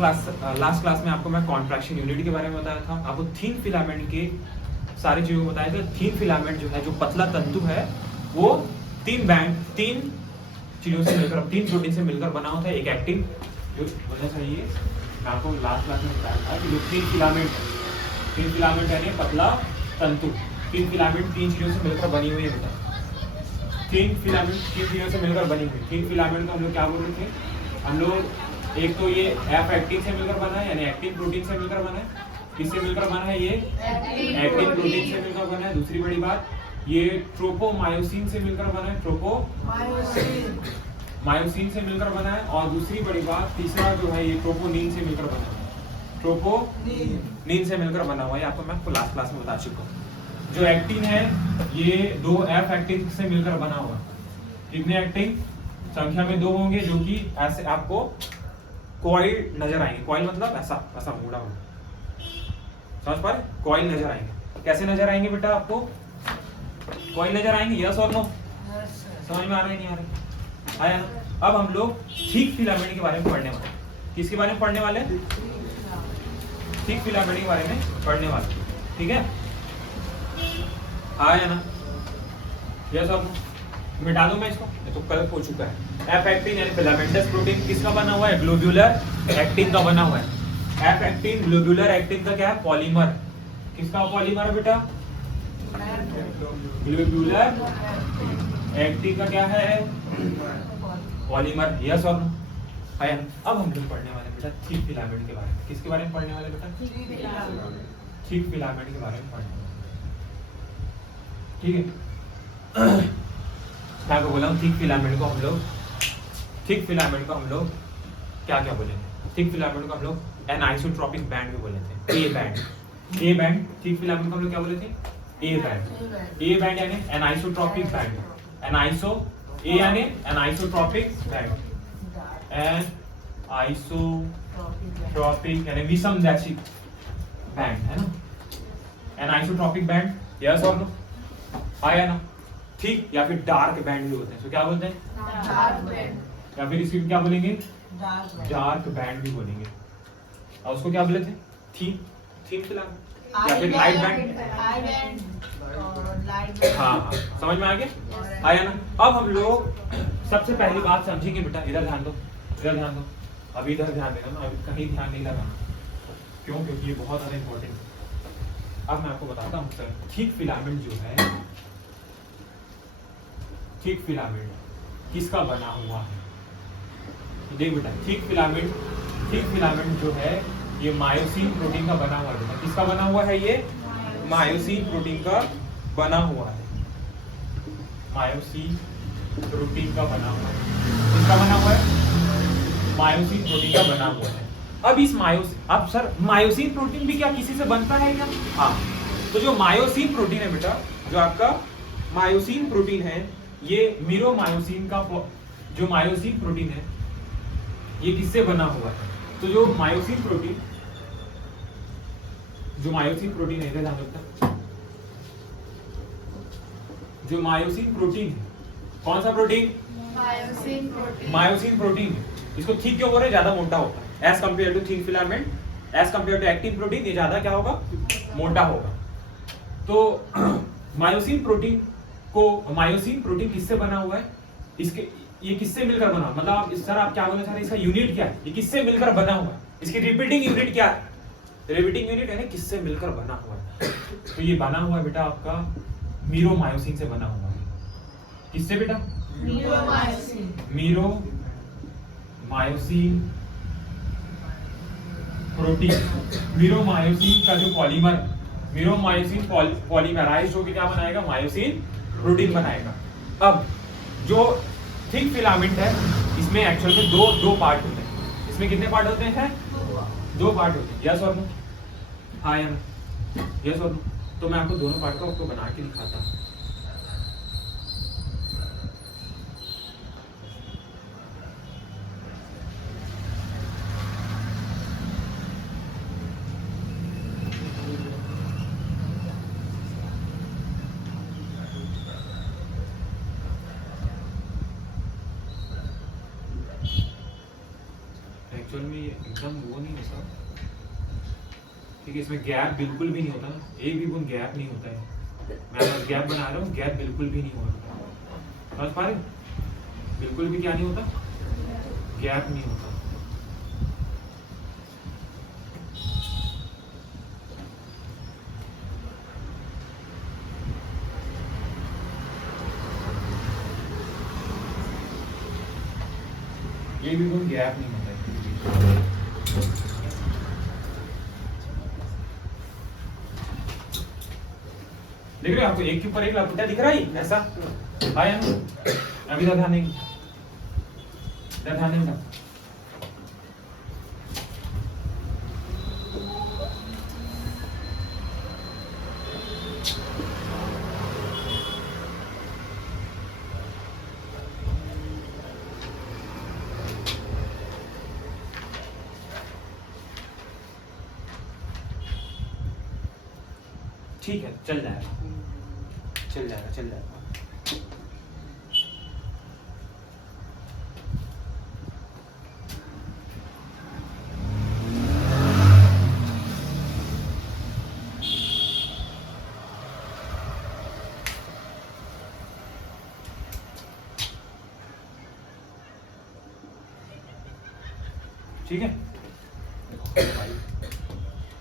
Last class में आपको मैं कॉन्ट्रैक्शन यूनिट के बारे में बताया था, आपको थिन फिलामेंट के सारी चीज़ों को बताया था। थिन फिलामेंट जो है, जो पतला तंतु है, वो तीन चीज़ों से मिलकर, तीन प्रोटीन से मिलकर बना होता है। एक एक्टिन जो होना चाहिए, मैं आपको लास्ट क्लास में बताया था कि जो थिन फिलामेंट यानी पतला तंतु, थिन फिलामेंट तीन चीज़ों से मिलकर बनी हुई है। थिन फिलामेंट तीन चीज़ों से मिलकर बनी हुई। थिन फिलामेंट को हम लोग क्या बोल रहे थे, हम लोग एक तो ये एफ एक्टिन से मिलकर बना है, यानी एक्टिन प्रोटीन से मिलकर बना है। किससे मिलकर बना है? ये एक्टिन प्रोटीन से मिलकर बना है। दूसरी बड़ी बात, ये ट्रोपोमायोसिन से मिलकर बना है, ट्रोपोमायोसिन से मिलकर बना है। और दूसरी बड़ी बात, तीसरा जो है, ये ट्रोपोनिन से मिलकर बना है, ट्रोपोनिन से मिलकर बना हुआ है। आपको मैं लास्ट क्लास में बता चुका हूँ। जो एक्टिन है, ये दो एफ एक्टिन से मिलकर बना हुआ है। कितने एक्टिन? संख्या में दो होंगे, जो कि ऐसे आपको कॉइल नजर आएंगे। कॉइल मतलब ऐसा मुड़ा हुआ, समझ पा रहे? कॉइल नजर आएंगे। कैसे नजर आएंगे बेटा? आपको कॉइल नजर आएंगे, यस और नो? समझ में आ रहा है, नहीं आ रहा? आया ना? अब हम लोग थिक फिलामेंट के बारे में पढ़ने वाले। किसके बारे में पढ़ने वाले? थिक फिलामेंट के बारे में पढ़ने वाले, ठीक है? आया ना? यस और नो? मिटा दूं मैं इसको, ये तो कल हो चुका है। एफ एक्टिन यानी फिलामेंटस प्रोटीन किसका बना हुआ है? ग्लोब्यूलर एक्टिन का बना हुआ है। एफ एक्टिन ग्लोब्यूलर एक्टिन का क्या है? पॉलीमर। किसका पॉलीमर है बेटा? ग्लोब्यूलर एक्टिन का क्या है? पॉलीमर। यस और नो? आया ना? अब हम लोग पढ़ने वाले बेटा थिक फिलामेंट के बारे में। किसके बारे में पढ़ने वाले बेटा? थिक फिलामेंट के बारे में पढ़ने वाले, ठीक है? मैं आपको बोला हूँ थिक फिलामेंट को हम लोग क्या क्या बोलेंगे? थिक फिलामेंट को हम लोग एनाइसोट्रॉपिक बैंड भी बोले थे। ए बैंड थिक फिलामेंट को हम लोग क्या बोले थे? ए बैंड यानी एनाइसोट्रॉपिक बैंड। ए यानी एनाइसोट्रॉपिक बैंड, एनाइसोट्रॉपिक यानी विषमदैशिक बैंड, है ना? एनाइसोट्रॉपिक बैंड, यस और नो? आया ना? ठीक, या फिर डार्क बैंड भी होते हैं। तो क्या बोलते हैं? डार्क बैंड, या फिर इसको क्या बोलेंगे? डार्क बैंड भी बोलेंगे। और उसको क्या बोले थे? थिन फिलामेंट या फिर लाइट बैंड। हाँ, समझ में आ गया? आया ना? अब हम लोग सबसे पहली बात समझेंगे बेटा, इधर ध्यान दो, अभी इधर ध्यान देना ना, अभी कहीं ध्यान नहीं लगाना। क्यों? क्योंकि ये बहुत ज्यादा इंपॉर्टेंट है। अब मैं आपको बताता हूँ सर, थिक फिलामेंट जो है, थिक फिलामेंट किसका बना हुआ है? देख बेटा, थिक फिलामेंट जो है, ये मायोसिन प्रोटीन का बना हुआ है। किसका बना हुआ है? ये मायोसिन प्रोटीन का बना हुआ है। मायोसिन प्रोटीन का बना हुआ है। किसका बना हुआ है? मायोसिन प्रोटीन का बना हुआ है। अब सर मायोसिन प्रोटीन भी क्या किसी से बनता है क्या? हाँ, तो जो मायोसिन प्रोटीन है बेटा, जो आपका मायोसिन प्रोटीन है, ये मीरोमायोसिन का जो मायोसिन प्रोटीन है, ये किससे बना हुआ है? तो जो मायोसिन प्रोटीन है, इधर ध्यान रखना, जो मायोसिन प्रोटीन है, कौन सा प्रोटीन? Myosin protein. इसको थिक क्यों बोल रहे? ज्यादा मोटा होता है as compare to thin filament, as compare to actin protein, ये ज्यादा क्या होगा? मोटा होगा। तो मायोसिन प्रोटीन किससे बना हुआ है? ये किससे मिलकर बना? मतलब सर आप क्या बोलना चाह रहे हैं? इसका यूनिट क्या है? ये किससे मिलकर बना हुआ है? इसकी रिपीटिंग यूनिट क्या है? रिपीटिंग यूनिट यानी किससे मिलकर बना हुआ है? तो ये बना हुआ है बेटा आपका मीरोमायोसिन से बना हुआ है। किससे बेटा? Meromyosin protein. मीरोमायोसिन का जो पॉलीमर, मीरोमायोसिन पॉलीमराइज्ड होकर क्या बनाएगा? मायोसिन प्रोटीन बनाएगा। अब जो थिक फिलामेंट है, इसमें एक्चुअल में दो पार्ट होते हैं। इसमें कितने पार्ट होते हैं? दो पार्ट होते हैं। यस और नो? हाँ या ना? यस और नो? तो मैं आपको दोनों पार्ट का आपको बना के दिखाता हूँ। एक्चुअल में ये एकदम वो नहीं होता, ठीक है। इसमें गैप बिल्कुल भी नहीं होता ना, एक भी बूंद गैप नहीं होता है। मैं बस गैप बना रहा हूँ, गैप बिल्कुल भी नहीं होता। समझ पा रहे? बिल्कुल भी क्या नहीं होता, गैप नहीं होता। ये भी कोई गैप नहीं होता है। देख रहे हो आपको एक के ऊपर एक लपेटा दिख रहा है ऐसा? आया ना? अभी तो ध्यान नहीं, ध्यान नहीं था। ठीक है, चल जाएगा, चल जाएगा, चल जाएगा। ठीक है भाई,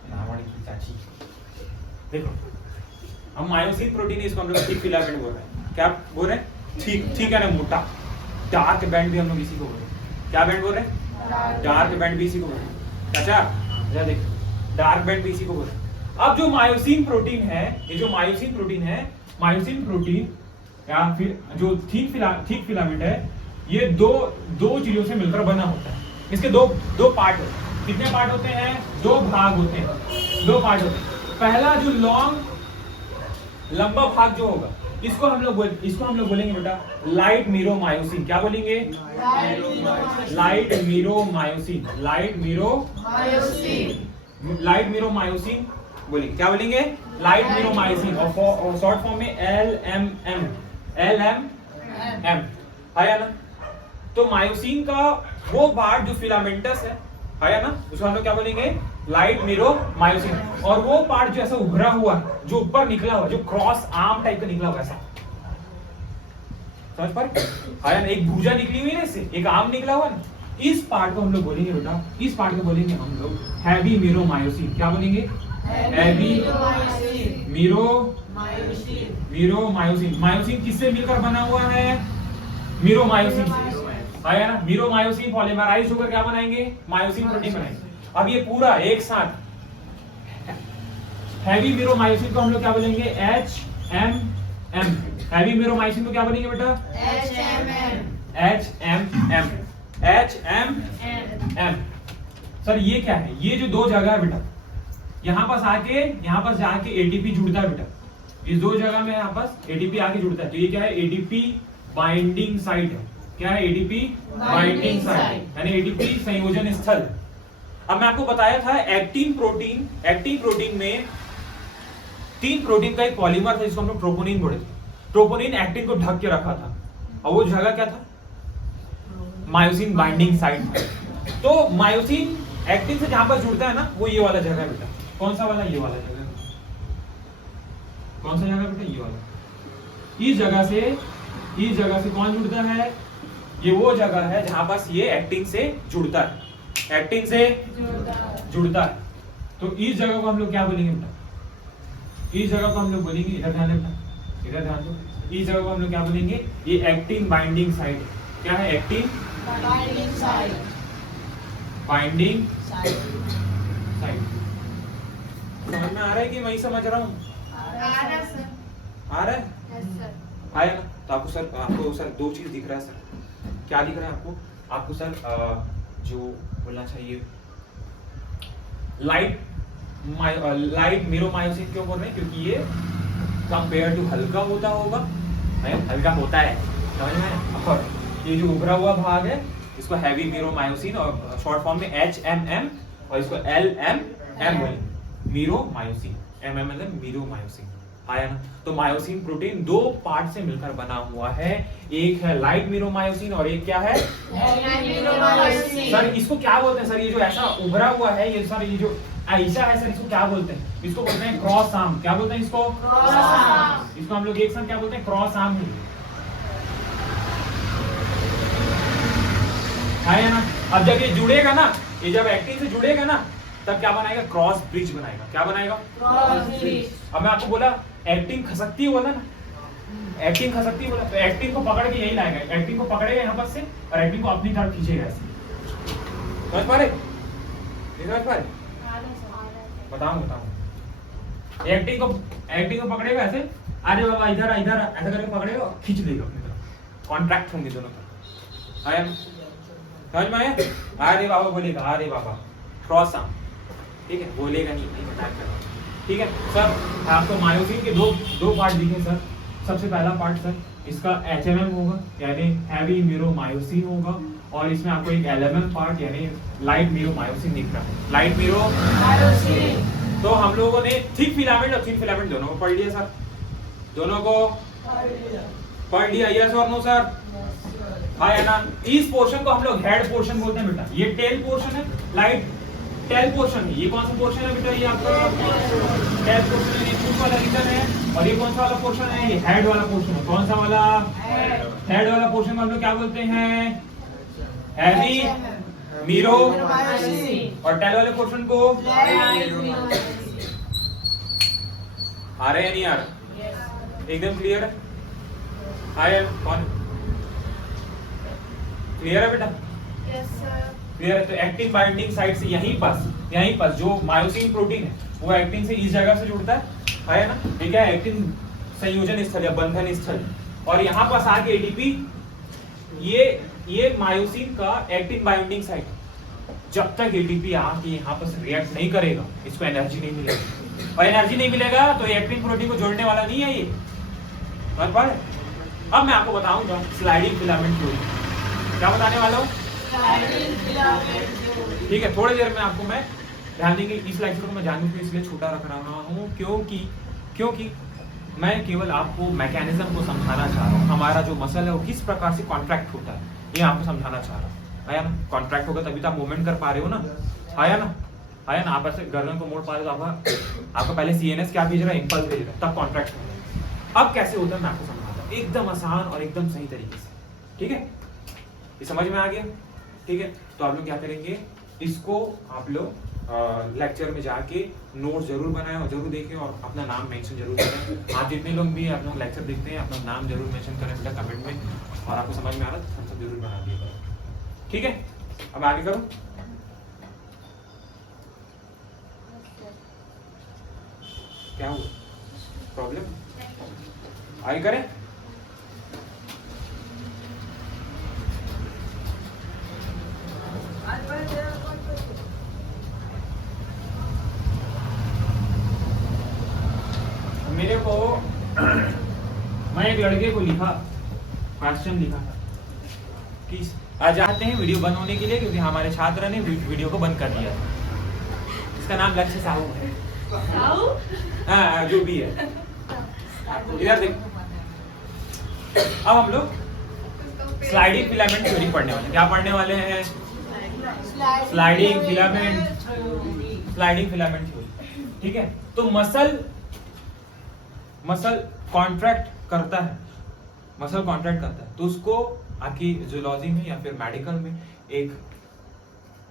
नावाड़ी की चाची देखो, हम मायोसिन प्रोटीन इसको हम लोग थिक फिलामेंट बोल रहे हैं। क्या बोल रहे हैं? ठीक, ठीक है ना, मोटा। डार्क बैंड भी हम लोग इसी को बोल रहे हैं। क्या बैंड बोल रहे हैं? डार्क बैंड भी इसी को बोल रहे हैं। चाचा देख, डार्क बैंड भी इसी को बोल रहे हैं। अब जो मायोसिन प्रोटीन है, ये जो मायोसिन प्रोटीन है, मायोसिन प्रोटीन या फिर जो थिक फिलामेंट है, ये दो चीजों से मिलकर बना होता है। इसके दो पार्ट होते हैं। कितने पार्ट होते हैं? दो भाग होते हैं, दो पार्ट होते हैं। पहला जो लंबा भाग जो होगा, इसको हम लोग बोलेंगे बेटा लाइट मीरोमायोसिन। क्या बोलेंगे? Light meromyosin. लाइट मीरोमायोसिन बोलेंगे। क्या बोलेंगे? Light meromyosin. और शॉर्ट फॉर्म में LMM आया ना? तो मायोसिन का वो पार्ट जो फिलामेंटस है, आया ना, उसको हम लोग क्या बोलेंगे? Light meromyosin. और वो पार्ट जो ऐसा उभरा हुआ, जो ऊपर निकला हुआ, जो क्रॉस आर्म टाइप का निकला हुआ ऐसा, समझ पा रहे? आया ना? एक भुजा निकली हुई है इससे, एक आर्म निकला हुआ ना, इस पार्ट को हम लोग बोलेंगे बेटा, इस पार्ट को बोलेंगे हम लोग हैवी मीरोमायोसिन। क्या बोलेंगे? Heavy meromyosin. मायोसिन किससे मिलकर बना हुआ है? मीरोमायोसिन से। आया ना? मीरोमायोसिन पॉलीमराइज होकर क्या बनाएंगे? मायोसिन प्रोटीन बनाएंगे। अब ये पूरा एक साथ हैवी मीरोमायोसिन को हम लोग क्या बोलेंगे? HMM। हैवी मीरोमायोसिन को क्या बोलेंगे बेटा? HMM। सर ये क्या है? ये जो दो जगह है बेटा, यहाँ पास जाके ATP जुड़ता है बेटा। इस दो जगह में यहाँ पास ATP आके जुड़ता है। तो ये क्या है? ATP बाइंडिंग साइट है। क्या है? ATP बाइंडिंग साइट, यानी ATP संयोजन स्थल। अब मैं आपको बताया था एक्टिन प्रोटीन में 3 प्रोटीन का एक पॉलीमर था जिसको हम लोग ट्रोपोनिन बोलते थे। ट्रोपोनिन एक्टिन को ढक के रखा था, और वो जगह क्या था? मायोसिन बाइंडिंग साइट था। तो मायोसिन एक्टिन से जहां पर जुड़ता है ना, वो ये वाला जगह है बेटा। कौन सा वाला? ये वाला जगह। कौन सा जगह बेटा? ये वाला। इस जगह से कौन जुड़ता है? ये वो जगह है जहां पास ये एक्टिन से जुड़ता है, एक्टिन से जुड़ता है। तो इस जगह को हम लोग क्या बोलेंगे बेटा? इस जगह को हम लोग बोलेंगे, इधर ध्यान बेटा, इधर ध्यान दो। इस जगह को हम लोग क्या बोलेंगे? ये एक्टिन बाइंडिंग साइट। क्या है? Actin binding site. समझ में आ रहा है कि मैं ही समझ रहा हूँ? आ रहा है? आया ना? तो आपको सर 2 चीज दिख रहा है सर। क्या दिख रहा है आपको? आपको सर जो बोलना चाहिए, लाइट मीरोमायोसिन क्यों बोल रहे हैं? क्योंकि ये कंपेयर टू हल्का होता होगा, हल्का होता है, समझ में? और ये जो उभरा हुआ भाग है, इसको हैवी मीरोमायोसिन, और शॉर्ट फॉर्म में HMM, और इसको LMM बोलेंगे, मीरोमायोसिन। MM मतलब मीरोमायोसिन। आया ना। तो मायोसिन प्रोटीन दो पार्ट से मिलकर बना हुआ है, एक है लाइट मीरोमायोसिन और एक क्या है सर इसको क्या बोलते हैं सर, ये जो ऐसा उभरा हुआ है ये सर, ये जो ऐसा है सर, इसको क्या बोलते हैं? इसको बोलते हैं क्रॉस आर्म। क्या बोलते हैं इसको? Cross arm. इसको हम लोग एक साथ क्या बोलते हैं? क्रॉस आर्म ही है ना। अब जब ये जुड़ेगा ना, ये जब एक्टिन से जुड़ेगा ना, तब क्या बनाएगा? क्रॉस ब्रिज बनाएगा। क्या बनाएगा? Cross bridge. अब मैं आपको बोला एक्टिन खसकती है बोला ना, एक्टिन खसकती है बोला, तो एक्टिन को पकड़ के यही लाएगा, एक्टिन को पकड़ेगा यहाँ पर से और एक्टिन को अपनी तरफ खींचेगा ऐसे। समझ पा रहे? समझ पा रहे? बताऊं एक्टिंग को पकड़ेगा ऐसे, अरे बाबा इधर इधर ऐसा करके पकड़ेगा और खींच देगा अपनी तरफ, कॉन्ट्रैक्ट होंगे दोनों तरफ। आया समझ में आया? अरे बाबा बोलेगा अरे बाबा क्रॉस आर्म, ठीक है, बोलेगा नहीं बताया, ठीक है सर। आपको मायोसिन के दो पार्ट दिखे सर। सबसे पहला पार्ट सर इसका HMM होगा यानी हैवी मीरोमायोसिन होगा, और इसमें आपको एक LMM पार्ट यानी लाइट मीरोमायोसिन दिख रहा है, लाइट मीरोमायोसिन। तो हम लोगों ने थिक फिलामेंट और थिन फिलामेंट दोनों को पढ़ लिया सर, दोनों को पढ़ लिया, यस और नो सर? हाँ या ना। इस पोर्शन को हम लोग हेड पोर्शन बोलते हैं बेटा, ये टेल पोर्शन है, लाइट टेल पोर्शन है। ये कौन सा पोर्शन है बेटा? ये आपका टेल पोर्शन है, ये फुट वाला रीजन है, और ये कौन सा वाला पोर्शन है? ये हेड वाला पोर्शन है। कौन सा वाला? हेड वाला पोर्शन को हम लोग क्या बोलते हैं? हैवी मीरो, और टेल वाले पोर्शन को आ रहे हैं नहीं यार? एकदम क्लियर है? आया कौन क्लियर है बेटा? क्लियर है? तो एक्टिन बाइंडिंग साइट से यहीं पास जो मायोसिन प्रोटीन है वो एक्टिन से इस जगह से जुड़ता है ना। ये क्या है? एक्टिन संयोजन स्थल या बंधन स्थल, और यहाँ पास आके एटीपी, ये मायोसिन का एक्टिन बाइंडिंग साइट। जब तक एटीपी आके यहाँ पर रिएक्ट नहीं करेगा, इसको एनर्जी नहीं मिलेगी, और एनर्जी नहीं मिलेगा तो एक्टिन प्रोटीन को जोड़ने वाला नहीं है ये। समझ पा रहे? अब मैं आपको बताऊंगा स्लाइडिंग फिलामेंट थ्योरी। क्या बताने वाला हूँ? ठीक है, थोड़ी देर में आपको मैं ध्यान देंगे। इस लेक्चर को मैं जानने के लिए इसलिए छोटा रख रहा हूँ क्योंकि मैं केवल आपको मैकेनिज्म को समझाना चाह रहा हूँ। हमारा जो मसल है वो किस प्रकार से कॉन्ट्रैक्ट होता है, ये आपको समझाना चाह रहा हूँ। आया ना? कॉन्ट्रैक्ट होगा तभी तो आप मूवमेंट कर पा रहे हो ना। आया ना? आप ऐसे गर्दन को मोड़ पा रहे हो, आपका पहले CNS क्या भेज रहा है? इंपल्स भेज रहा है, तब कॉन्ट्रैक्ट हो रहा है। अब कैसे होता है मैं आपको समझाता हूँ, एकदम आसान और एकदम सही तरीके से। ठीक है, ये समझ में आ गया? ठीक है, तो आप लोग क्या करेंगे, इसको आप लोग लेक्चर में जाके नोट जरूर बनाएं और जरूर देखें, और अपना नाम मेंशन जरूर करें। आप जितने लोग भी आप लोग लेक्चर देखते हैं अपना नाम जरूर मेंशन करें बेटा कमेंट में, और आपको समझ में आ रहा है तो जरूर बना दिएगा। ठीक है, अब आगे करो। क्या हुआ? प्रॉब्लम? आगे करें। मेरे को मैं एक लड़के को लिखा, क्वेश्चन लिखा था कि आज जाते हैं वीडियो बंद होने के लिए, क्योंकि हमारे छात्र ने वीडियो को बंद कर दिया। इसका नाम लक्ष्य साहू है। हाँ, जो भी है। इधर देख, अब हम लोग स्लाइडिंग फिलामेंट थ्योरी पढ़ने वाले हैं। क्या पढ़ने वाले हैं? Sliding filament theory. ठीक है, तो मसल कॉन्ट्रैक्ट करता है, तो उसको आपकी जूलॉजी में या फिर मेडिकल में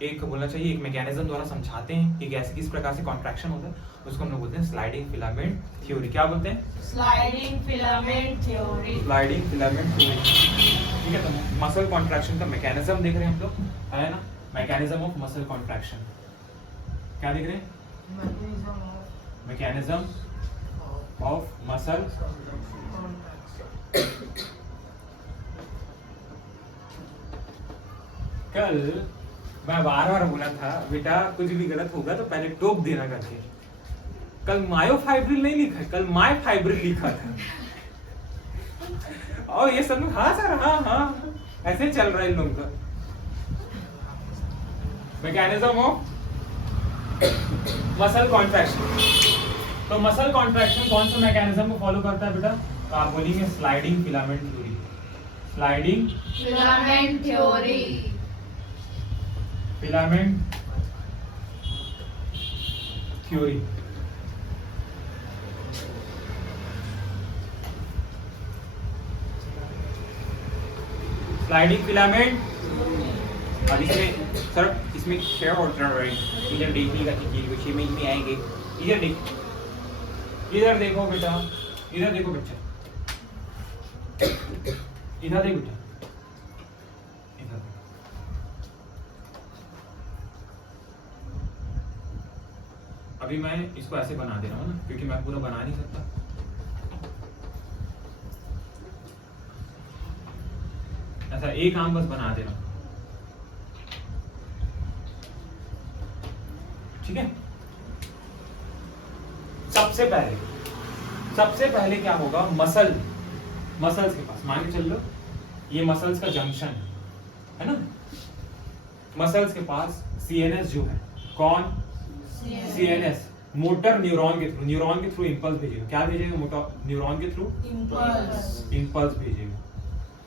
एक बोलना चाहिए, एक मैकेनिज्म द्वारा समझाते हैं कि कैसे किस प्रकार से कॉन्ट्रैक्शन होता है, उसको हम लोग बोलते हैं स्लाइडिंग फिलामेंट थ्योरी। क्या बोलते हैं? Sliding filament theory. ठीक है, तो मसल कॉन्ट्रैक्शन का मैकेनिज्म देख रहे हैं हम लोग, है ना? मैकेनिज्म ऑफ मसल कॉन्ट्रैक्शन क्या देख रहे हैं? Mechanism of muscle. कल मैं बार बोला था बेटा कुछ भी गलत होगा तो पहले टोक देना करके। कल मायोफाइब्रिल नहीं लिखा है, कल मायोफाइब्रिल लिखा था। और ये सब हाँ सर, हाँ ऐसे चल रहा है इन लोगों का। मैकेनिज्म ऑफ मसल कॉन्ट्रैक्शन, तो मसल कॉन्ट्रैक्शन कौन सा मैकेनिज्म को फॉलो करता है बेटा? तो आप बोलेंगे sliding filament theory. Sliding filament theory. Filament theory. Sliding filament. अब इसमें सर इसमें शेयर और इधर देखिएगा कि विषय में इसमें आएंगे। इधर देख, इधर देखो बेटा, इधर देखो बच्चा, इधर देखो बेटा, इधर। अभी मैं इसको ऐसे बना दे रहा हूँ ना, क्योंकि मैं पूरा बना नहीं सकता। ऐसा एक आम बस बना दे रहा हूँ, ठीक है। सबसे पहले क्या होगा? मसल्स के पास मान के चल लो, ये मसल्स का जंक्शन है ना। मसल्स के पास सीएनएस जो है, कौन? सीएनएस मोटर न्यूरॉन के थ्रू इंपल्स भेजेगा। क्या भेजेगा? मोटर न्यूरॉन के थ्रू इंपल्स भेजेगा,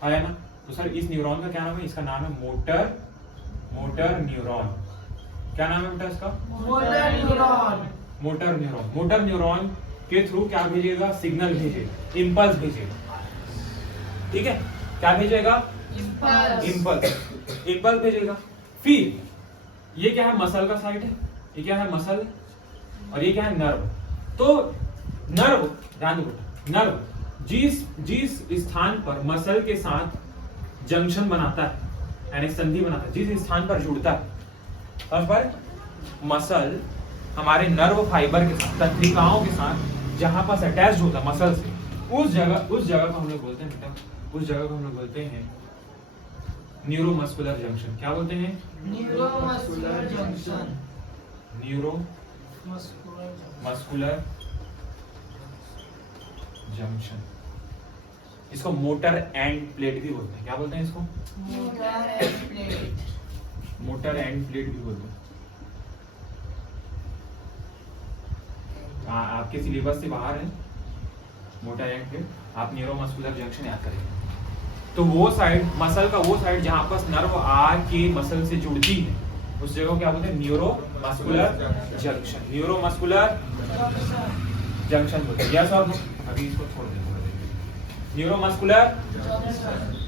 आया ना। तो सर इस न्यूरॉन का क्या नाम है? इसका नाम है मोटर न्यूरॉन। क्या नाम है बेटा इसका? मोटर न्यूरॉन के थ्रू क्या भेजेगा? सिग्नल भेजेगा, इंपल्स भेजेगा, ठीक है। क्या भेजेगा? इंपल्स भेजेगा। फिर ये क्या है? मसल का साइड है, ये क्या है? मसल, और ये क्या है? नर्व। तो नर्व, ध्यान दो, नर्व जिस स्थान पर मसल के साथ जंक्शन बनाता है, यानी संधि बनाता है, जिस स्थान पर जुड़ता है, और पर मसल हमारे नर्व फाइबर के साथ, तंत्रिकाओं के साथ जहां पास अटैच होता है मसल से, उस जगह को हम लोग बोलते हैं बेटा, उस जगह को हम लोग बोलते हैं न्यूरोमस्कुलर जंक्शन। क्या बोलते हैं? Neuromuscular junction. Muscular junction. इसको मोटर एंड प्लेट भी बोलते हैं। क्या बोलते हैं इसको? मोटर एंड प्लेट भी बोलते हैं। आपके सिलेबस से बाहर है मोटर एंड प्लेट, आप न्यूरोमस्कुलर जंक्शन याद करेंगे। तो वो साइड, मसल का वो साइड जहां पर नर्व आके मसल से जुड़ती है, उस जगह को क्या बोलते हैं? Neuromuscular junction. न्यूरोमस्कुलर जंक्शन बोलते हैं। यस और नो? अभी इसको छोड़ दें। न्यूरोमस्कुलर।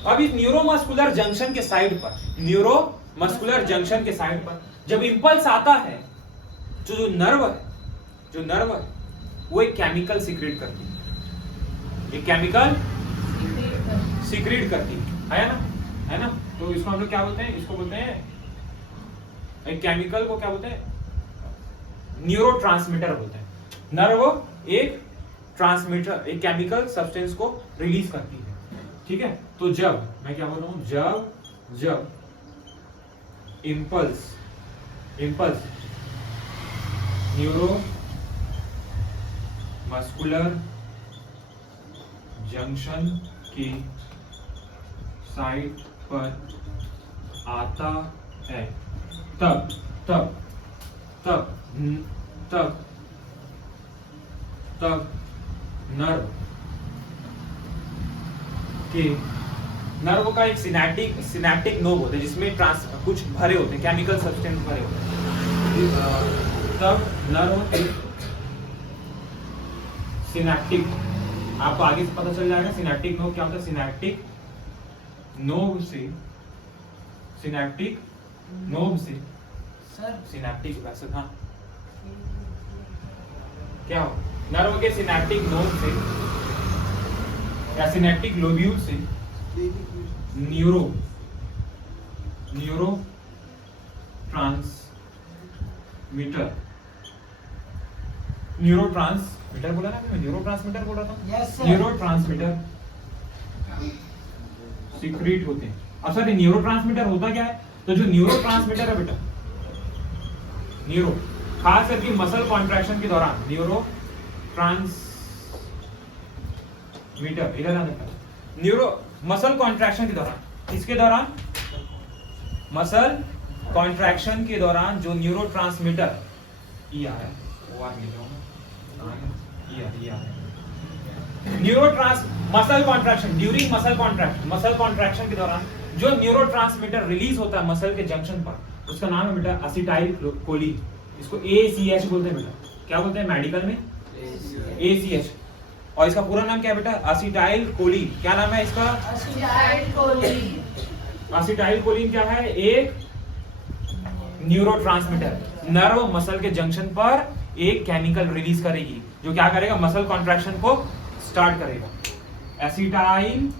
अब इस न्यूरोमस्कुलर जंक्शन के साइड पर, न्यूरोमस्कुलर जंक्शन के साइड पर जब इंपल्स आता है, जो नर्व है वो एक केमिकल सीक्रेट करती है, एक केमिकल सीक्रेट करती है ना। तो इसको हम लोग क्या बोलते हैं? इसको बोलते हैं, एक केमिकल को क्या बोलते हैं? न्यूरोट्रांसमीटर बोलते हैं। नर्व एक ट्रांसमीटर, एक केमिकल सब्सटेंस को रिलीज करती है, ठीक है। तो जब मैं क्या बोल रहा हूं, जब इंपल्स न्यूरो मस्कुलर जंक्शन की साइट पर आता है, तब नर्व का एक सिनेप्टिक नोब होता है, जिसमें कुछ भरे होते हैं, केमिकल सब्सटेंस भरे होते हैं। तब नर्व के सिनेप्टिक, आपको आगे से पता चल जाएगा सिनेप्टिक नोब क्या होता है। सिनेप्टिक नोब से सिनेप्टिक वैसे, हाँ क्या हो, नर्व के सिनेप्टिक नोड से या सिनेप्टिक लोब्यूल से न्यूरोट्रांसमीटर बोला ना, मैं न्यूरोट्रांसमीटर बोल रहा था। न्यूरोट्रांसमीटर सीक्रेट होते हैं। अब सर न्यूरोट्रांसमीटर होता क्या है? तो जो न्यूरोट्रांसमीटर है बेटा, खास करके मसल कॉन्ट्रैक्शन के दौरान न्यूरोट्रांसमीटर, इधर आने का, मसल कॉन्ट्रैक्शन के दौरान, इसके दौरान मसल कॉन्ट्रैक्शन के दौरान जो न्यूरोट्रांसमीटर ई आ रहा है, वो आ गया muscle contraction during muscle contraction के दौरान जो न्यूरोट्रांसमीटर रिलीज होता है मसल के जंक्शन पर, उसका नाम है बेटा असिटाइल कोलिन। इसको ACH बोलते हैं बेटा। क्या बोलते हैं मेडिकल में? ACH। और इसका पूरा नाम क्या है बेटा? असिटाइल कोलिन। क्या नाम है इसका? असिटाइल कोलिन। असिटाइल कोलिन क्या है? एक न्यूरोट्रांसमीटर, नर्व मसल के जंक्शन पर एक केमिकल रिलीज करेगी जो क्या करेगा? मसल कॉन्ट्रैक्शन को स्टार्ट करेगा। Acetyl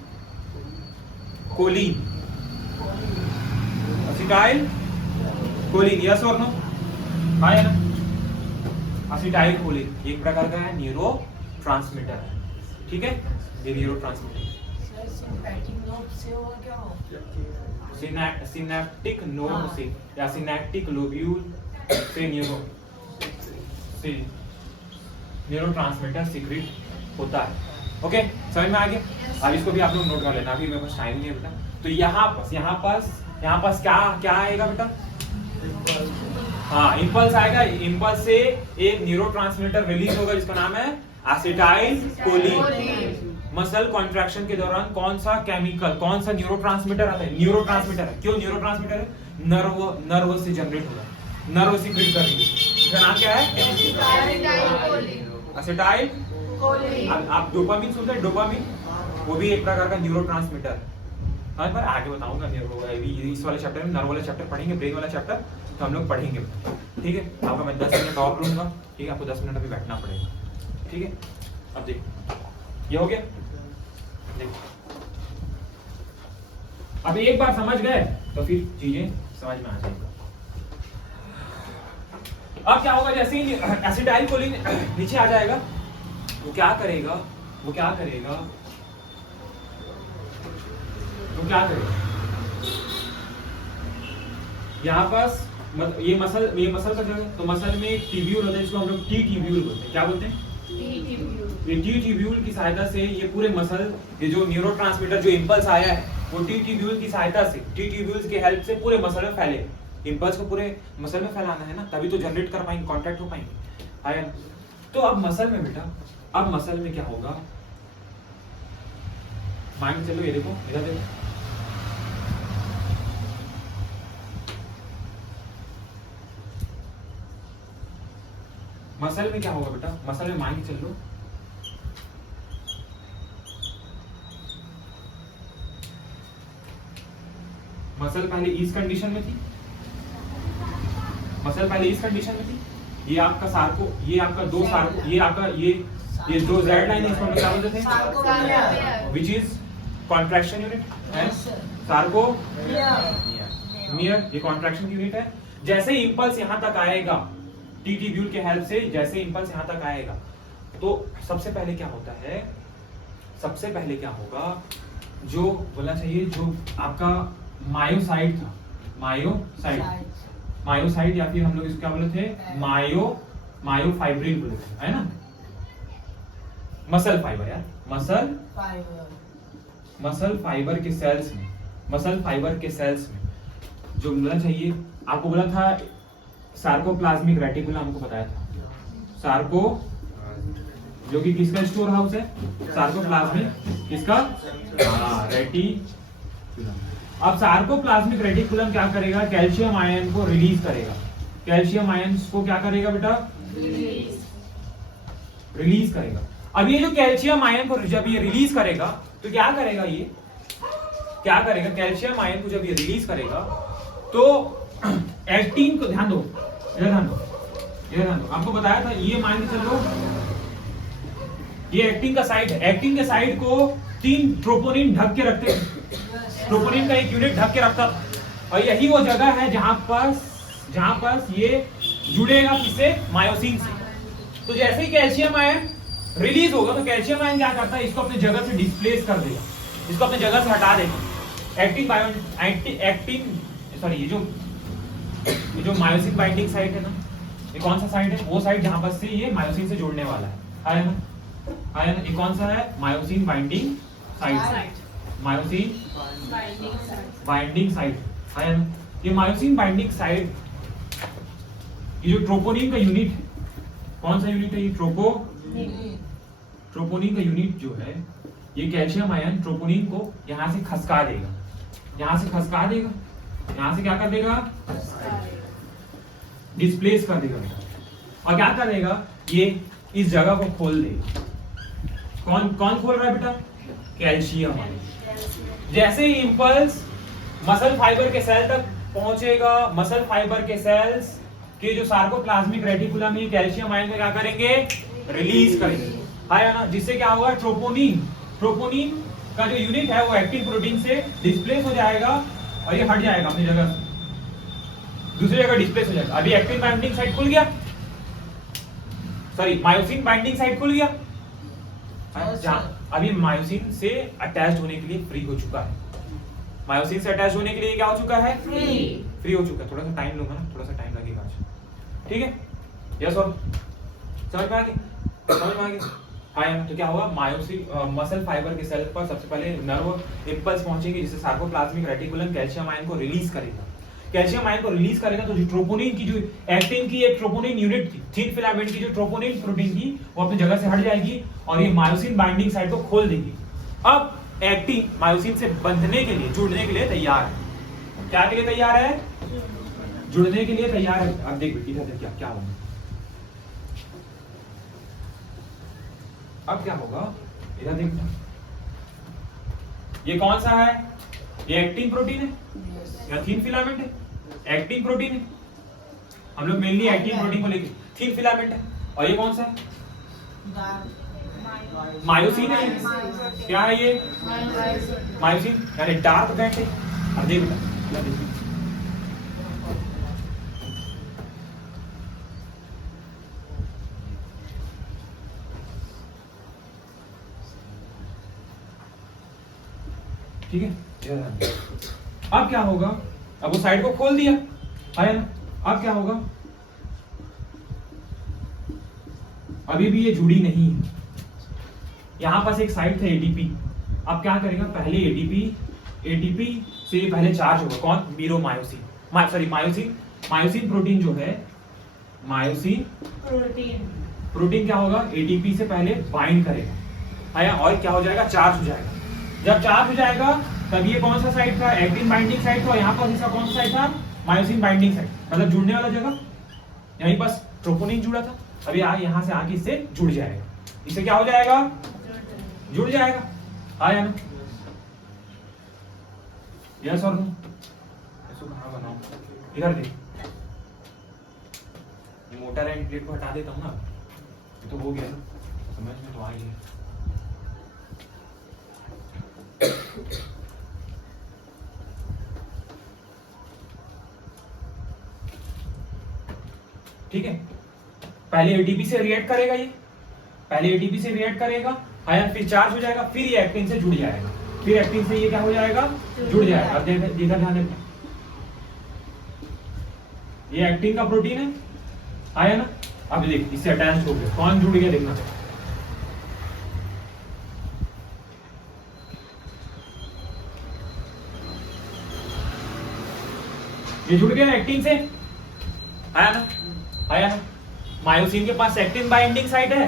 choline, acetyl choline, yes और नो? हाँ या ना? एसिटाइल कोलिन एक प्रकार का है न्यूरोट्रांसमीटर है, ठीक है? ये न्यूरोट्रांसमीटर सिनेप्टिक नोड से या सिनेप्टिक लोब्यूल से न्यूरोट्रांसमीटर सीक्रेट होता है। ओके, समझ में आ गया? अब इसको भी आप लोग नोट कर लेना, अभी मेरे पास टाइम नहीं है बेटा। तो यहाँ पास क्या आएगा बेटा? हाँ, इंपल्स आएगा। इंपल्स से एक न्यूरोट्रांसमीटर रिलीज होगा जिसका नाम है एसिटाइल कोलिन। मसल कॉन्ट्रैक्शन के दौरान कौन सा केमिकल, कौन सा न्यूरोट्रांसमीटर आता है? न्यूरोट्रांसमीटर है। क्यों न्यूरोट्रांसमीटर है? नर्व से जनरेट होगा, नर्व सीक्रेट करेंगे। इसका नाम क्या है? Acetyl choline. आप डोपामिन सुनते हैं? डोपामिन वो भी एक प्रकार का न्यूरोट्रांसमीटर है। हाँ, पर आगे बताऊंगा। इस वाले चैप्टर में नर्व वाला चैप्टर पढ़ेंगे, ब्रेन वाला चैप्टर तो हम लोग पढ़ेंगे, ठीक है? आपका मैं 10 मिनट और लूंगा, ठीक है? आपको 10 मिनट अभी बैठना पड़ेगा, ठीक है? अब देखो, ये हो गया। देखो, अब एक बार समझ गए तो फिर चीजें समझ में आ जाएगा। अब क्या होगा? जैसे ही एसिटाइल कोलिन नीचे आ जाएगा, वो क्या करेगा? यहाँ पास ये मसल का जगह, तो मसल में एक ट्यूब्यूल होता है जिसको हम लोग टी ट्यूब्यूल बोलते हैं। क्या बोलते हैं? ये टी ट्यूब्यूल की सहायता से ये पूरे मसल, ये जो न्यूरोट्रांसमीटर जो इंपल्स आया है वो टी ट्यूब्यूल की सहायता से, टी ट्यूब्यूल्स के हेल्प से पूरे मसल में फैले। इंपल्स को पूरे मसल में फैलाना है ना, तभी तो जनरेट कर पाएंगे, कांटेक्ट हो पाएंगे, है ना? तो अब मसल में बेटा, अब मसल में क्या होगा? मान के चलो, ये देखो, इधर देखो, मसल में क्या होगा बेटा? मसल में मान के चल लो, मसल पहले इस कंडीशन में थी, ये आपका सार्को, ये आपका दो सार्को, ये आपका ये दो जेड लाइन इसको हम क्या बोलते थे? विच इज कॉन्ट्रैक्शन यूनिट है, सार्को मियर, ये कॉन्ट्रैक्शन यूनिट है। जैसे इंपल्स यहां तक आएगा टी ट्यूब्यूल के हेल्प से, जैसे इंपल्स यहां तक आएगा तो सबसे पहले क्या होता है? सबसे पहले क्या होगा? जो बोलना चाहिए, जो आपका मायोसाइट था, मायोसाइट या फिर हम लोग इसको क्या बोले थे? मायोफाइब्रिन बोले थे, है ना? मसल फाइबर यार, मसल फाइबर के सेल्स में, जो बोलना चाहिए आपको, बोला था सार्कोप्लाज्मिक रेटिकुलम, हमको बताया था सार्को, जो कि किसका स्टोर हाउस है? सार्कोप्लाज्मिक किसका? रेटिकुलम। अब सार्कोप्लाज्मिक रेटिकुलम क्या करेगा? कैल्शियम आयन को रिलीज करेगा। कैल्शियम आयन को क्या करेगा बेटा? रिलीज करेगा। अब ये जो कैल्शियम आयन को जब ये रिलीज करेगा तो क्या करेगा? कैल्शियम आयन को जब ये रिलीज करेगा तो एक्टिन को, ध्यान दो, आपको बताया था, ये मान के चलो, ये एक्टिन का साइड है। एक्टिन के साइड को 3 ट्रोपोनिन ढक के रखते हैं, ट्रोपोनिन का एक यूनिट ढक के रखता, और यही वो जगह है जहां पास ये जुड़ेगा किससे? मायोसिन से। तो जैसे ही कैल्शियम आयन रिलीज होगा तो कैल्शियम आयन क्या करता है? इसको अपने जगह से डिस्प्लेस कर देगा, इसको अपने जगह से हटा देगा। ये जो मायोसिन बाइंडिंग साइट है ना, ये कौन सा साइट है? वो साइट जहां पर से ये मायोसिन से जुड़ने वाला है ना? ये कौन सा है? Myosin binding site, myosin binding site है ना? ये मायोसिन बाइंडिंग साइट, ये जो ट्रोपोनिन का यूनिट है, कौन सा यूनिट है? ये ट्रोपोनिन ट्रोपोनिन का यूनिट जो है, ये कैल्शियम आयन ट्रोपोनिन को यहाँ से खसका देगा, यहाँ से खसका देगा, यहाँ से क्या कर देगा, डिस्प्लेस कर देगा और क्या करेगा, ये इस जगह को खोल देगा। कौन कौन खोल रहा है बेटा, कैल्शियम आयन। जैसे ही इंपल्स मसल फाइबर के सेल तक पहुंचेगा, मसल फाइबर के सेल्स के जो सार्कोप्लाज्मिक रेटिकुलम में कैल्शियम आयन को क्या करेंगे, रिलीज करेंगे, है ना, जिससे क्या होगा, ट्रोपोनिन का जो यूनिट है वो एक्टिन प्रोटीन से डिस्प्लेस हो जाएगा और ये हट जाएगा अपनी जगह से, दूसरी जगह डिस्प्लेस हो जाएगा। अभी एक्टिन बाइंडिंग साइट खुल गया, सॉरी मायोसिन बाइंडिंग साइट खुल गया, अभी मायोसिन से अटैच होने के लिए फ्री हो चुका है, मायोसिन से अटैच होने के लिए क्या हो चुका है, फ्री हो चुका है। थोड़ा सा टाइम लूंगा ना, थोड़ा सा टाइम लगेगा आज, ठीक है, यस और समझ में आ गई, समझ में आ गई, हाँ। तो क्या होगा, मायोसिन मसल फाइबर के सेल पर सबसे पहले नर्व इंपल्स पहुंचेंगे जिससे सार्कोप्लाज्मिक रेटिकुलम कैल्शियम आयन को रिलीज करेगा, कैल्शियम आयन को रिलीज करेगा तो जो ट्रोपोनिन की, जो एक्टिन की एक ट्रोपोनिन यूनिट थी, थिन फिलामेंट की जो ट्रोपोनिन प्रोटीन थी, वो अपनी जगह से हट जाएगी और ये मायोसिन बाइंडिंग साइट को खोल देगी। अब एक्टिन मायोसिन से बंधने के लिए, जुड़ने के लिए तैयार है। क्या के लिए तैयार है, जुड़ने के लिए तैयार है। अब देख इधर क्या क्या होगा, अब क्या होगा, इधर देख, ये कौन सा है, ये एक्टिन प्रोटीन है या थिन फिलामेंट है, एक्टिन प्रोटीन है, हम लोग मेनली एक्टिन प्रोटीन को लेके, थिन फिलामेंट है, और ये कौन सा है, मायोसिन है, क्या है ये, मायोसिन यानी डार्क बैंड है। अब देख ठीक है, अब क्या होगा, अब वो साइड को खोल दिया है ना, अब क्या होगा, अभी भी ये जुड़ी नहीं है, यहां पास एक साइड था एटीपी, अब क्या करेगा, पहले एटीपी से पहले चार्ज होगा, कौन, मीरोमायोसिन, सॉरी मायोसिन प्रोटीन जो है, मायोसिन प्रोटीन क्या होगा, एटीपी से पहले बाइंड करेगा, आया, और क्या हो जाएगा, चार्ज हो जाएगा। जब चार्ज हो जाएगा तब ये कौन सा साइड था, एक्टिन बाइंडिंग साइड था, यहाँ पर इसका कौन सा साइड था, मायोसिन बाइंडिंग साइड, मतलब जुड़ने वाला जगह, यहीं पास ट्रोपोनिन जुड़ा था, अभी यहाँ से आके इससे जुड़ जाएगा, इससे क्या हो जाएगा, जुड़ जाएगा, आया ना, यस और नो, इसको कहाँ बनाओ, इधर देख, ये मोटर एंड प्लेट को हटा देता हूँ ना, ये तो हो गया ना, समझ में तो आ गया। ठीक है, पहले एटीपी से रिएक्ट करेगा, ये पहले एटीपी से रिएक्ट करेगा, आयन फिर चार्ज हो जाएगा, फिर ये एक्टिन से जुड़ जाएगा, फिर एक्टिन से ये क्या हो जाएगा, जुड़ जाएगा। अब देखा ध्यान देना, ये एक्टिन का प्रोटीन है, आया ना, अब देख इससे अटैच हो गया, कौन जुड़ गया देखना, ये जुड़ गया एक्टिन से, आया ना, आया ना, मायोसिन के पास एक्टिन बाइंडिंग साइट है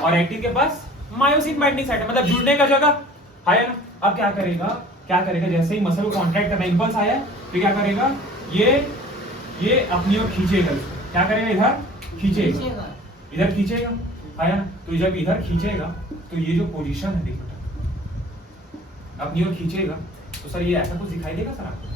और एक्टिन के पास मायोसिन बाइंडिंग साइट है, मतलब जुड़ने का जगह, आया ना। अब क्या करेगा, जैसे ही मसल को कॉन्ट्रैक्ट करना, इंपल्स आया तो क्या करेगा, ये अपनी ओर खींचेगा, क्या करेगा, इधर खींचेगा, इधर खींचेगा, आया ना। तो जब इधर खींचेगा तो ये जो पोजीशन है देखो, अपनी ओर खींचेगा तो सर ये ऐसा कुछ दिखाई देगा सर आपको,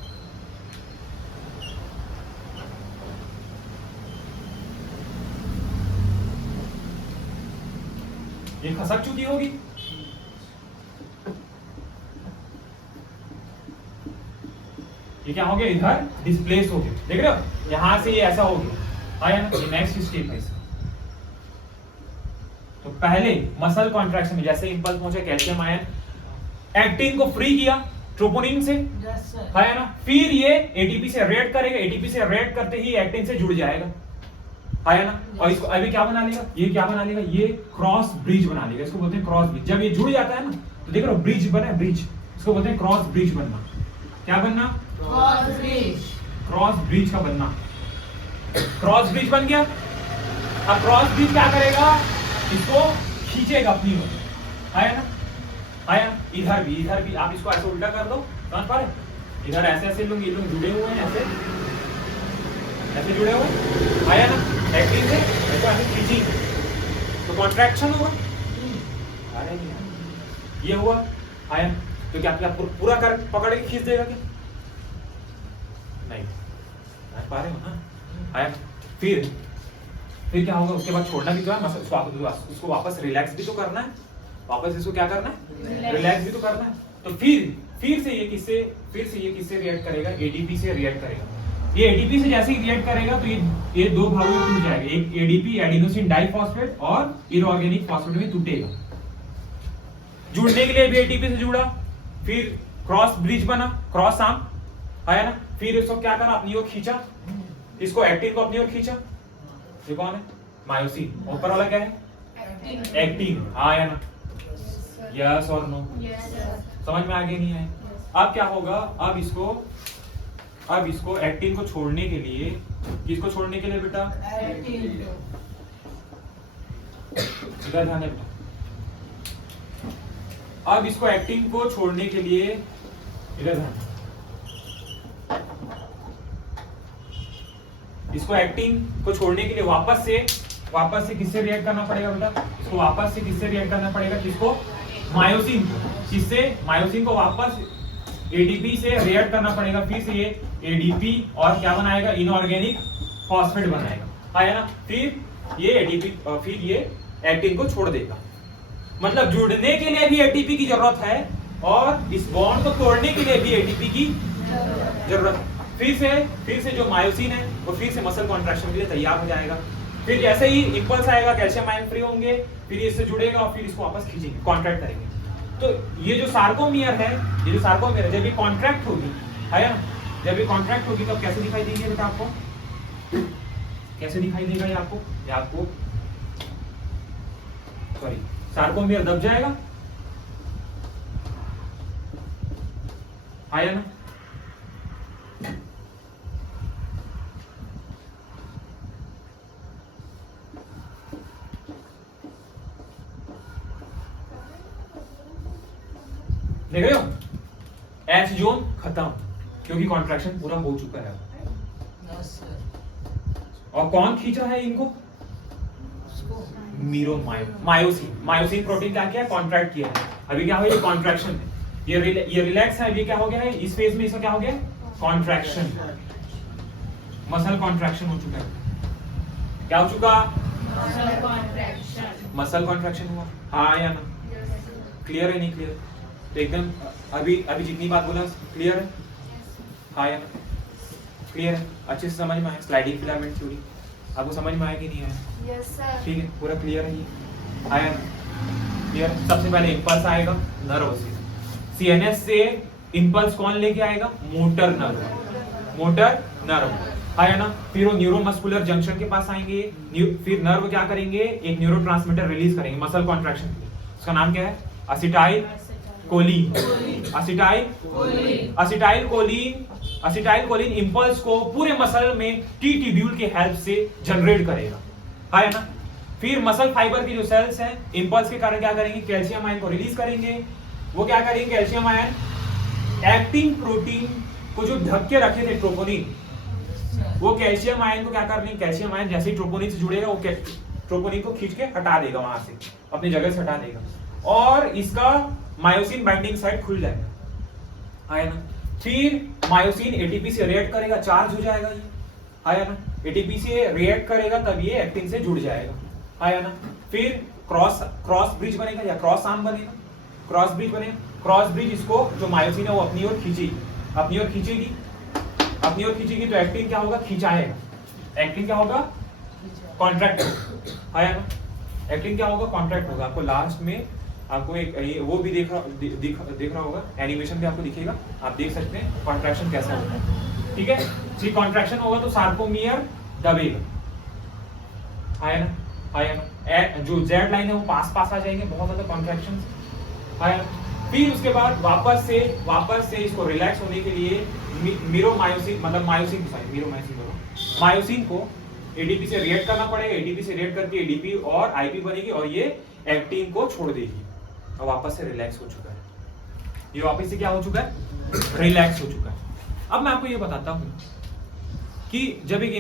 ये खसक चुकी होगी, ये क्या हो गया, इधर डिस्प्लेस हो गया, देख रहे हो, यहां से ये ऐसा हो गया, आया ना। ये नेक्स्ट स्टेप है इसका। तो पहले मसल कॉन्ट्रैक्शन में जैसे इंपल्स पहुंचे, कैल्शियम आयन एक्टिन को फ्री किया ट्रोपोनिन से, है ना, फिर ये एटीपी से रिएक्ट करेगा, एटीपी से रिएक्ट करते ही एक्टिन से जुड़ जाएगा, है ना। और इसको अभी क्या बना लेगा, ये क्या बना लेगा, ये क्रॉस ब्रिज बना लेगा, इसको बोलते हैं क्रॉस ब्रिज। जब ये जुड़ जाता है ना तो देख रहे हो ब्रिज बना है, ब्रिज, इसको बोलते हैं क्रॉस ब्रिज बनना। क्या बनना, क्रॉस ब्रिज का बनना। क्रॉस ब्रिज बन गया। अब क्रॉस ब्रिज क्या करेगा, इसको खींचेगा अपनी ओर, आया ना, आया। इधर भी आप इसको ऐसे उल्टा कर दो, समझ पा रहे? इधर ऐसे ऐसे लोग, ये लोग जुड़े हुए हैं, ऐसे ऐसे जुड़े हुए हैं, आया ना। एक्टिंग से इसको ऐसे खींचेंगे तो कॉन्ट्रैक्शन होगा, अरे नहीं ये हुआ, आया। तो क्या क्या पूरा कर पकड़ के खींच देगा क्या? नहीं, समझ पा रहे हो? हाँ, आया। फिर क्या होगा? उसके बाद छोड़ना भी तो है, उसको वापस रिलैक्स भी तो करना है, वापस इसको क्या करना है? रिलैक्स भी तो करना है। तो फिर से ये किससे रिएक्ट करेगा? एडीपी से रिएक्ट करेगा। ये एडीपी से जैसे ही रिएक्ट करेगा तो ये दो भागों में टूट जाएगा, एक एडीपी एडिनोसिन डाइफॉस्फेट और इनऑर्गेनिक फॉस्फेट में टूटेगा। जुड़ने के लिए भी एटीपी से जुड़ा, फिर क्रॉस ब्रिज बना, क्रॉस आर्म, आया ना। फिर इसको क्या करा? अपनी ओर खींचा, इसको एक्टिन को अपनी ओर खींचा। ये कौन है? मायोसिन। ऊपर वाला क्या है? एक्टिन, आया ना। यस और नो? समझ में आगे नहीं आए? अब क्या होगा? अब इसको एक्टिन को छोड़ने के लिए, किसको छोड़ने के लिए बेटा? इधर ध्यान है बेटा। अब इसको एक्टिन को छोड़ने के लिए, इधर ध्यान, इसको एक्टिन को छोड़ने के लिए वापस से किससे रिएक्ट करना पड़ेगा बेटा? इसको वापस से किससे रिएक्ट करना पड़ेगा? किसको? मायोसिन को। किससे? मायोसिन को वापस एडीपी से रिएक्ट करना पड़ेगा। फिर से ये एडीपी और क्या बनाएगा? इनऑर्गेनिक फॉस्फेट बनाएगा, आया ना। फिर ये एडीपी, फिर ये एक्टिन को छोड़ देगा। मतलब जुड़ने के लिए भी एटीपी की जरूरत है और इस बॉन्ड को तोड़ने के लिए भी एटीपी की जरूरत है। फिर से जो मायोसिन है वो फिर से मसल कॉन्ट्रैक्शन के लिए तैयार हो जाएगा। फिर जैसे ही इंपल्स आएगा, कैल्शियम आयन फ्री होंगे, फिर इससे जुड़ेगा और फिर इसको वापस खींचेंगे, कॉन्ट्रैक्ट करेंगे। तो ये जो सार्कोमियर है, जब ये कॉन्ट्रैक्ट होगी, है ना, जब ये कॉन्ट्रैक्ट होगी तो कैसे दिखाई देंगे बेटा आपको? कैसे दिखाई देगा ये आपको? सॉरी, सार्कोमियर दब जाएगा, आया ना। देख रहे हो? एच जोन खत्म, क्योंकि कॉन्ट्रैक्शन पूरा हो चुका है। और कौन खींचा है इनको? मायोसिन प्रोटीन क्या किया? कॉन्ट्रैक्ट किया है। अभी क्या हो? ये कॉन्ट्रैक्शन है, ये रिलैक्स है। अभी क्या हो गया है? इस फेज में इसका क्या हो गया? कॉन्ट्रैक्शन, मसल कॉन्ट्रैक्शन हो चुका है। क्या हो चुका? मसल कॉन्ट्रैक्शन हुआ, हाँ या ना? क्लियर है? नहीं क्लियर? तो एकदम अभी जितनी बात बोला क्लियर है, हाँ या ना? क्लियर है? अच्छे से समझ में आया? स्लाइडिंग फिलामेंट थ्योरी आपको समझ में आया कि नहीं आया? Yes sir. ठीक है, पूरा क्लियर है? ये आया ना? क्लियर? सबसे पहले इंपल्स आएगा नर्व से, सीएनएस से इंपल्स कौन लेके आएगा? मोटर नर्व, आया ना। फिर वो न्यूरोमस्कुलर जंक्शन के पास आएंगे, फिर नर्व क्या करेंगे? एक न्यूरोट्रांसमीटर रिलीज करेंगे मसल कॉन्ट्रैक्शन के लिए। उसका नाम क्या है? असिटाइल कोलिन इंपल्स को पूरे मसल में टी ट्यूब्यूल के हेल्प से जनरेट करेगा, है ना। फिर मसल फाइबर की जो सेल्स हैं इंपल्स के कारण क्या करेंगे? कैल्शियम आयन को रिलीज करेंगे। वो क्या करेंगे? कैल्शियम आयन एक्टिन प्रोटीन को जो ढक के रखे थे ट्रोपोनिन, वो कैल्शियम आयन को क्या कर लेंगे? कैल्शियम आयन जैसे ही ट्रोपोनिन से जुड़ेगा वो ट्रोपोनिन को खींच के हटा देगा, वहां से अपनी जगह से हटा देगा और इसका मायोसिन बाइंडिंग साइट खुल जाएगा, आया ना। फिर मायोसिन एटीपी से रिएक्ट करेगा, चार्ज हो जाएगा ये, आया ना। एटीपी से रिएक्ट करेगा तब ये एक्टिन से जुड़ जाएगा, आया ना। फिर क्रॉस ब्रिज बनेगा या क्रॉस आर्म बनेगा, क्रॉस ब्रिज इसको जो मायोसिन है वो अपनी ओर खींचेगी तो एक्टिन क्या होगा? खिंचाएगा। एक्टिन क्या होगा? कॉन्ट्रैक्ट, आया ना। एक्टिन क्या होगा? कॉन्ट्रैक्ट होगा। आपको लास्ट में आपको एक वो भी दिख रहा होगा, एनिमेशन भी आपको दिखेगा, आप देख सकते हैं कॉन्ट्रैक्शन कैसा होता है, ठीक है। जी कॉन्ट्रैक्शन होगा तो सार्कोमियर दबेगा, आया ना। जो जेड लाइन है वो पास आ जाएंगे, बहुत ज्यादा कॉन्ट्रैक्शन, आया ना। फिर उसके बाद वापस से इसको रिलैक्स होने के लिए मायोसिन को एडीपी से रिएक्ट करना पड़ेगा, एडीपी से रिएक्ट करके एडीपी और आईपी बनेगी और ये एक्टिन को छोड़ देगी और वापस से रिलैक्स हो चुका है। ये वापस से क्या हो चुका है? रिलैक्स हो चुका है। अब मैं आपको ये बताता हूं कि जब एक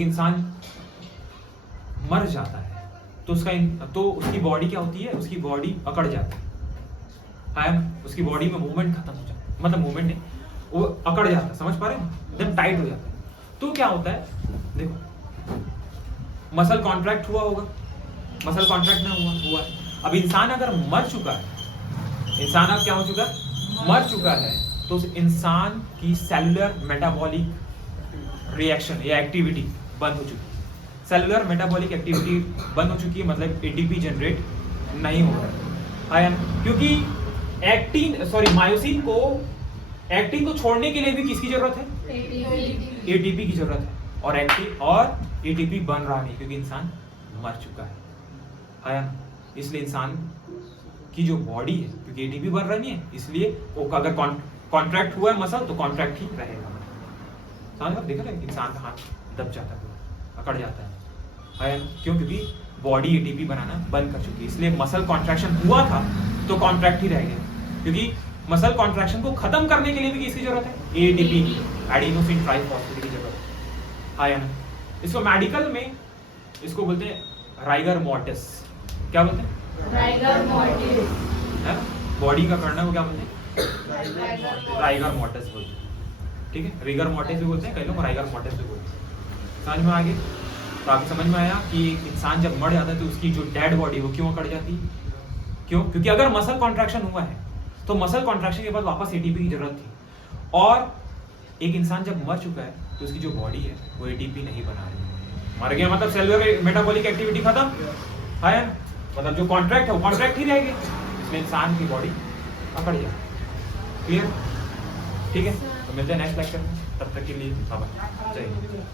इंसान मर जाता है तो उसकी बॉडी क्या होती है? उसकी बॉडी अकड़ जाती है, उसकी बॉडी में मूवमेंट खत्म हो जाता है, मतलब मूवमेंट नहीं, वो अकड़ जाता है, समझ पा रहे हैं? एकदम टाइट हो जाता है। तो क्या होता है, देखो मसल कॉन्ट्रैक्ट हुआ होगा, मसल कॉन्ट्रैक्ट ना हुआ है। अब इंसान अगर मर चुका है, इंसान अब क्या हो चुका है? मर चुका है, तो उस इंसान की सेलुलर मेटाबॉलिक रिएक्शन या एक्टिविटी बंद हो चुकी है। सेलुलर मेटाबॉलिक एक्टिविटी बंद हो चुकी है, मतलब एटीपी जनरेट नहीं हो रहा है, क्योंकि मायोसिन को एक्टिन को छोड़ने के लिए भी किसकी जरूरत है? एटीपी की जरूरत है, और एटीपी बन रहा नहीं क्योंकि इंसान मर चुका है ना? इसलिए इंसान की जो बॉडी है, क्योंकि एटीपी बन रहा नहीं है, इसलिए वो अगर कॉन्ट्रैक्ट हुआ है मसल तो कॉन्ट्रैक्ट ही रहेगा। समझ में? देखा ना, इंसान का हाथ दब जाता है, अकड़ जाता है ना? क्यों? क्योंकि बॉडी एटीपी बनाना बंद कर चुकी है, इसलिए मसल कॉन्ट्रैक्शन हुआ था तो कॉन्ट्रैक्ट ही रह गया, क्योंकि मसल कॉन्ट्रैक्शन को खत्म करने के लिए भी किसकी जरूरत है? एटीपी की, एडिनोसिन ट्राइफॉस्फेट की जरूरत है ना? इसको मेडिकल में इसको बोलते हैं राइगर मॉर्टिस। क्या बोलते हैं? राइगर मॉर्टिस है ना? बॉडी का करना को क्या बोलते हैं? राइगर मॉर्टिस बोलते हैं, ठीक है? रिगर मॉर्टिस भी बोलते हैं, कई लोग राइगर मॉर्टिस भी बोलते हैं। समझ में आ गई? तो आपको समझ में आया कि इंसान जब मर जाता है तो उसकी जो डेड बॉडी वो क्यों अकड़ जाती है? क्यों? क्योंकि अगर मसल कॉन्ट्रैक्शन हुआ है तो मसल कॉन्ट्रैक्शन के बाद वापस एटीपी की जरूरत थी, और एक इंसान जब मर चुका है तो उसकी जो बॉडी है वो एटीपी नहीं बना रही, मर गया मतलब सेलुलर मेटाबॉलिक एक्टिविटी खत्म है ना? मतलब जो कॉन्ट्रैक्ट है वो कॉन्ट्रैक्ट ही रहेगी, इसलिए इंसान की बॉडी अकड़ जाए। क्लियर? ठीक है, तो मिलते हैं नेक्स्ट लेक्चर में, तब तक के लिए बाय बाय, जय हिंद।